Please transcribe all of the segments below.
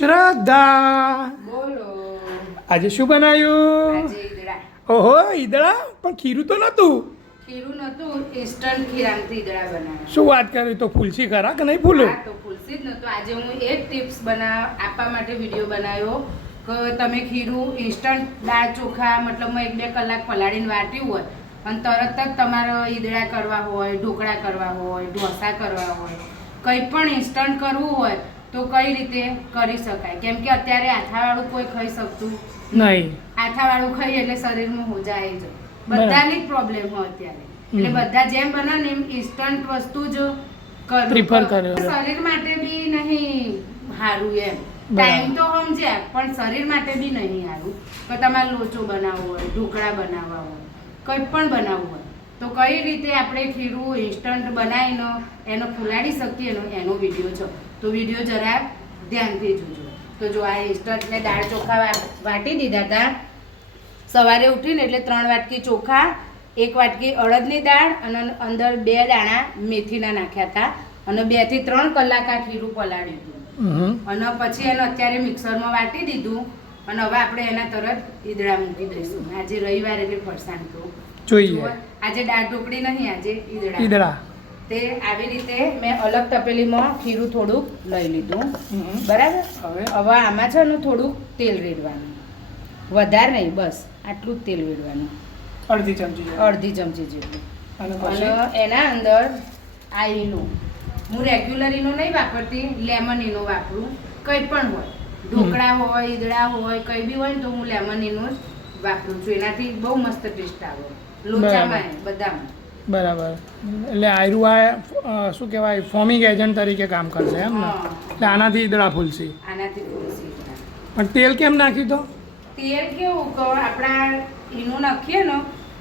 શ્રદ્ધા, બોલો. આજે શું બનાવ્યું? આજે ઈદડા. ઓહો, ઈદડા. પણ ખીરું તો નતું. ખીરું નતું, ઇન્સ્ટન્ટ ખીરામાંથી ઈદડા બનાવ્યા. શું વાત કરી? તો ફૂલસી ખરા કે નહીં ફૂલું? હા, તો ફૂલસી જ નતું. આજે હું એક ટિપ્સ આપવા માટે વિડીયો બનાવ્યો કે તમે ખીરું ઇન્સ્ટન્ટ દાળ ચોખા મતલબમાં 1-2 કલાક પલાળીને વાટ્યું હોય અને તરત જ તમારે ઈદડા કરવા હોય, ઢોકળા કરવા હોય, ઢોસા કરવા હોય, કંઈ પણ ઇન્સ્ટન્ટ કરવું હોય તો કઈ રીતે કરી શકાય. કેમ કે અત્યારે આથાવાળું કોઈ ખાઈ શકતું નહીં. આથાવાળું ખાઈ એટલે શરીરમાં હોજા આવી જાય. બધાની જ પ્રોબ્લેમ હોય અત્યારે. એટલે બધા જેમ બને ને એમ ઇન્સ્ટન્ટ વસ્તુ જ પ્રિફર કરે. શરીર માટે બી નહીં સારું એમ. ટાઈમ તો સમજ્યા પણ શરીર માટે બી નહીં સારું. કે તમારે લોચો બનાવવો હોય, ઢોકળા બનાવવા હોય, કંઈ પણ બનાવવું હોય તો કઈ રીતે આપણે ખીરું ઇન્સ્ટન્ટ બનાવીને એનો ફુલાડી શકીએ એનો વિડીયો છે. તો વિડીયો જરા ધ્યાનથી જોજો. તો જો આ ઇન્સ્ટન્ટ મેં દાળ ચોખા વાટી દીધા હતા. સવારે ઉઠીને એટલે 3 વાટકી ચોખા, 1 વાટકી અડદની દાળ અને અંદર 2 દાણા મેથીના નાખ્યા હતા અને 2 થી 3 કલાક આ ખીરું પલાળ્યું હતું. અને પછી એને અત્યારે મિક્સરમાં વાટી દીધું અને હવે આપણે એના તરત ઈદડા મૂકી દઈશું. આજે રવિવાર એટલે ફરસાણ તો જોઈએ. આજે દાળ ઢોકળી નહીં, આજે ઈદડા. ઈદડા તે આવી રીતે મેં અલગ તપેલીમાં ખીરું થોડુંક લઈ લીધું. બરાબર. હવે આમાં છે ને થોડુંક તેલ રેડવાનું, વધારે નહીં, બસ આટલું જ તેલ રેડવાનું, અડધી ચમચી જેટલું. અને એના અંદર આ ઈનો, હું રેગ્યુલર ઈનો નહીં વાપરતી, લેમન ઈનો વાપરું. કંઈ પણ હોય, ઢોકળા હોય, ઈદડા હોય, કંઈ બી હોય ને તો હું લેમન ઈનો જ વાપરું છું. એનાથી બહુ મસ્ત ટેસ્ટ આવે લોચામાં, બધામાં. બરાબર. એટલે આયરું આ શું કહેવાય, ફોમિંગ એજન્ટ તરીકે કામ કરશે એમ ને? એટલે આનાથી ઈદડા ફૂલસી. આનાથી ફૂલસી. પણ તેલ કેમ નાખ્યું તો? તેલ કેવું કે આપણા ઈનો નાખીએ ને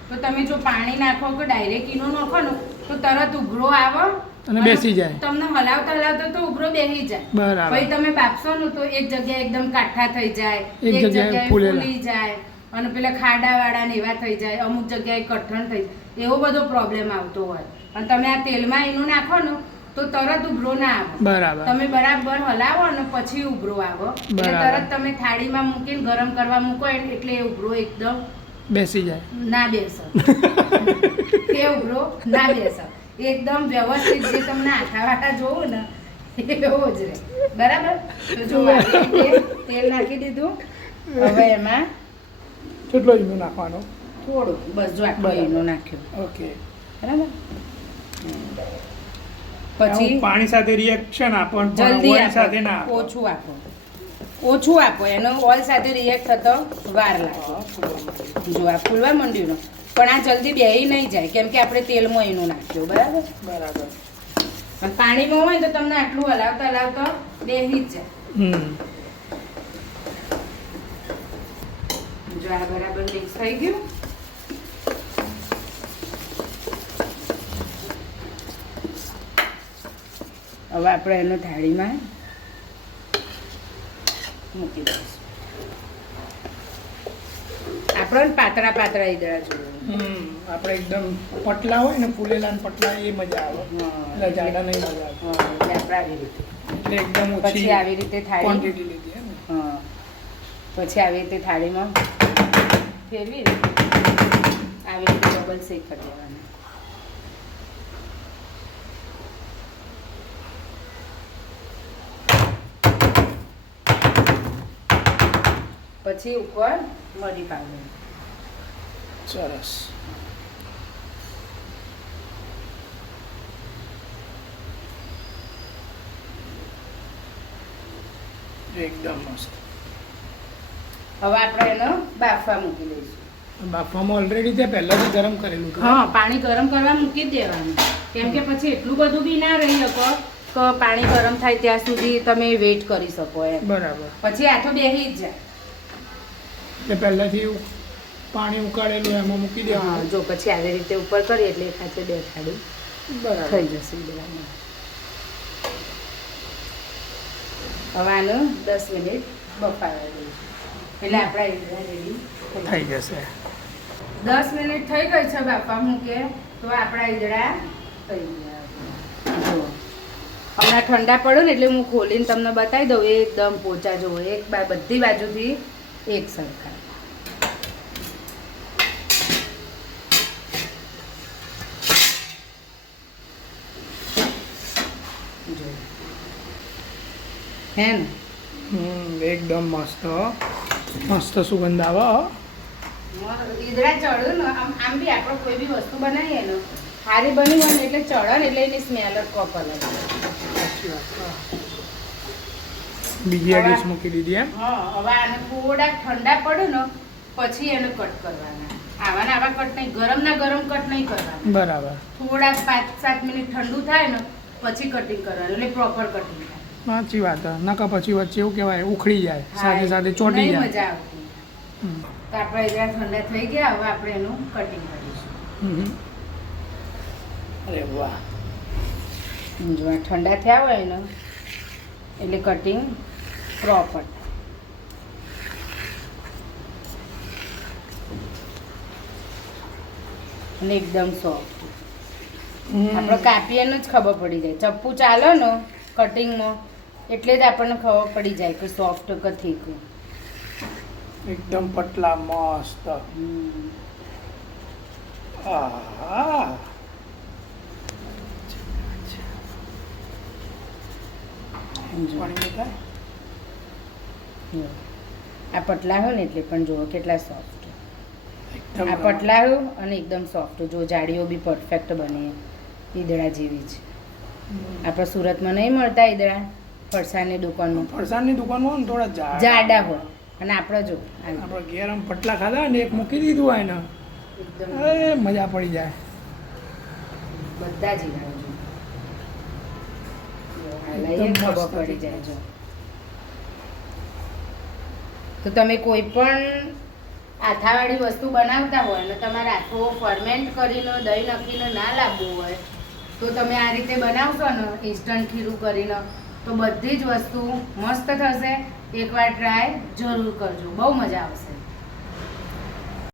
તો તમે જો પાણી નાખો કે ડાયરેક્ટ ઈનો નાખો ને તો તરત ઉભરો આવે અને બેસી જાય. તમને હલાવતા તો ઉભરો બેસી જાય. બરાબર. પછી તમે બાફશો ને તો એક જગ્યાએ એકદમ કાઠા થઈ જાય, એક જગ્યાએ ફૂલી જાય અને પેલા ખાડા વાળા ને એવા થઈ જાય, અમુક જગ્યાએ કઠણ થઈ જાય, એવો બધો પ્રોબ્લેમ આવતો હોય. અને તમે આ તેલમાં ઈનો નાખો ને તો તરત ઉભરો ના આવે. બરાબર. તમે બરાબર હલાવો અને પછી ઉભરો આવે. એટલે તરત તમે થાળીમાં મૂકીને ગરમ કરવા મૂકો એટલે એ ઉભરો એકદમ બેસી જાય. ના બેસે. એ ઉભરો ના બેસે. એકદમ વ્યવસ્થિત જે તમને આથાવાળા જોવું ને એવો જ રહે. બરાબર. તો જો તેલ નાખી દીધું. હવે એમાં કેટલો ઈનો નાખવાનો? થોડું, બસ જો આટલો ઈનો નાખ્યો. ઓકે. બરાબર. પછી પાણી સાથે રિએક્શન આપો, જલ્દી ઓઇલ સાથે ના આપો. ઓછું આપો. એનો ઓઇલ સાથે રિએક્ટ થતો વાર લાગે. જો આ ફૂલવા માંડ્યું ને પણ આ જલ્દી બેહી નહીં જાય કેમ કે આપણે તેલમાં એનું નાખ્યું. બરાબર. અને પાણીમાં હોય તો તમને આટલું હલાવતા બેહી જ જાય. જો આ બરાબર મિક્સ થઈ ગયું. હવે આપણે એનો થાળીમાં મૂકી દઈશું. આપણે પાતળા ઈદડા જોઈએ. આપણે એકદમ પટલા હોય ને, ફૂલેલા ને પટલા, એ મજા આવે. એટલે જાડા નહીં મજા આવે. એટલે આપણે આવી રીતે, એટલે એકદમ ઓછી પછી આવી રીતે થાળી ક્વોન્ટિટી લીધી એમ. હા, પછી આવી રીતે થાળીમાં ફેરવી આવી રીતે ડબલ શેક કરી દેવાનું. પછી ઉપર મરી પાવડર. સરસ. એકદમ મસ્ત. હવે આપણે એનો બાફવા મૂકી દઈશું. બાફવામાં ઓલરેડી તે પહેલાથી ગરમ કરેલું હતું. હા, પાણી ગરમ કરવા મૂકી જ દેવાનું. કેમ કે પછી એટલું બધું બી ના રહી શકો કે પાણી ગરમ થાય ત્યાં સુધી તમે વેઇટ કરી શકો એમ. બરાબર. પછી આ તો બેહી જ જાય. એટલે પહેલાથી પાણી ઉકાળેલું એમાં મૂકી દેવાનું. જો પછી આવી રીતે ઉપર કરીએ એટલે ખાતે બે થાળી બરાબર થઈ જશે. હવે આનું 10 મિનિટ બફાવા દઈશું એટલે આપણા ઈદડા રેડી થઈ જશે. 10 મિનિટ થઈ ગઈ છે બાફા મૂકે તો આપણા ઈદડા થઈ ગયા. જો હમણાં ઠંડા પડે ને એટલે હું ખોલીને તમને બતાવી દઉં એકદમ પોચા જુઓ બધી બાજુથી એક સરખા. જો હે ને એકદમ મસ્ત મસ્ત સુગંધ આવે હો. ઈદરા ચડ્યું ને આમ બી આપણે કોઈ બી વસ્તુ બનાવીએ ને સારી બની હોય ને એટલે ચડે ને એટલે એની સ્મેલ જ કોપર સાચી વાત. બીજી આ ડીશ મૂકી દીધી એમ. હા હવે આને થોડાક ઠંડા પડે ને પછી એને કટ કરવાના. આવા કટ નહીં, ગરમ ના ગરમ કટ નહીં કરવાના. બરાબર. થોડાક 5-7 મિનિટ ઠંડુ થાય ને પછી કટિંગ કરવાનું એટલે પ્રોપર કટિંગ થાય. સાચી વાત નકા પછી વચ્ચે એવું કહેવાય ઉખડી જાય, હા, સાથે સાથે ચોટી નહીં જાય. મજા આવતી. હમ. તો આપણે જ્યાં ઠંડા થઈ ગયા હવે આપણે એનું કટિંગ કરીશું. હમ. અરે વાહ. જો આ ઠંડા થયા હોય ને એટલે કટિંગ પ્રોપર થાય. અને એકદમ સોફ્ટ. આપણે કાપીએ ને જ ખબર પડી જાય. ચપ્પુ ચાલે ને કટિંગમાં એટલે જ આપણને ખબર પડી જાય કે સોફ્ટ કે થીક. એકદમ પતલા મસ્ત. આહા. પાણી બતાય. આ પટલા હોય ને એટલે પણ જુઓ કેટલા સોફ્ટ. એકદમ આ પટલા હોય અને એકદમ સોફ્ટ. જો જાડીઓ બી પરફેક્ટ બને ઈદડા જેવી જ. આપણે સુરતમાં નહીં મળતા ઈદડા ફરસાણની દુકાનમાં. ફરસાણની દુકાનમાં ને થોડા જાડા હોય અને આપણે જો આપણે ઘેર આમ પટલા ખાધા ને એક મૂકી દીધું હોય ને એકદમ એ મજા પડી જાય. બધા જ ઈદડા જો એકદમ ખબર મસ્ત પડી જાય જો. તો તમે કોઈ પણ આથાવાળી વસ્તુ બનાવતા હોય ને તમારે આથો ફર્મેન્ટ કરીને દહીં નાખીને ના લાવવું હોય તો તમે આ રીતે બનાવશો ને ઇન્સ્ટન્ટ ખીરું કરીને તો બધી જ વસ્તુ મસ્ત થશે. એકવાર ટ્રાય જરૂર કરજો, બહુ મજા આવશે.